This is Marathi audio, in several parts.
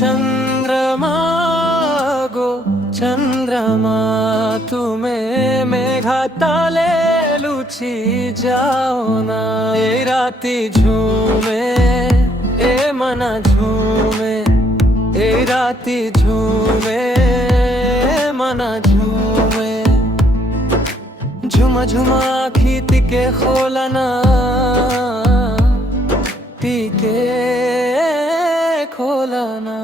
चंद्रमा गो चंद्रमा तुमे मेघाताले लुची जाओ ना ए राती झूमे ए मना झूमे ए राती झूमे मना झूमे झुमा झुमा खीत के खोलना टीके खोलना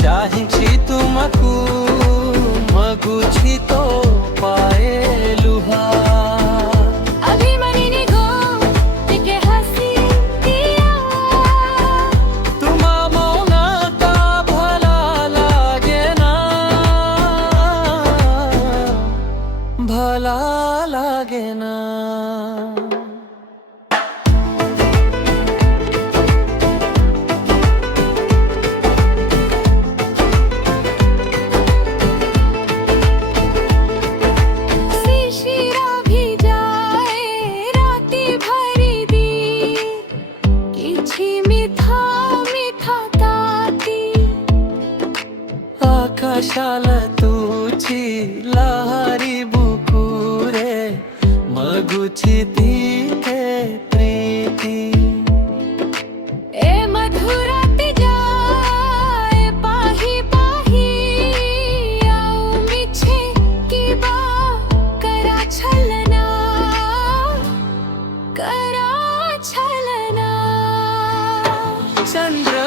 चाहिंची तुमकू मगुची तो पाए लुहा अभी मनी गो टिके हसी दिया तुमा मौना का भला लागे ना भला लागे ना आकाशाला तुची लहरी बुकुरे मगुची तिथे प्रीती ए मधुराती जाए पाही पाही आओ मिछे की बा करा छलना चंद्र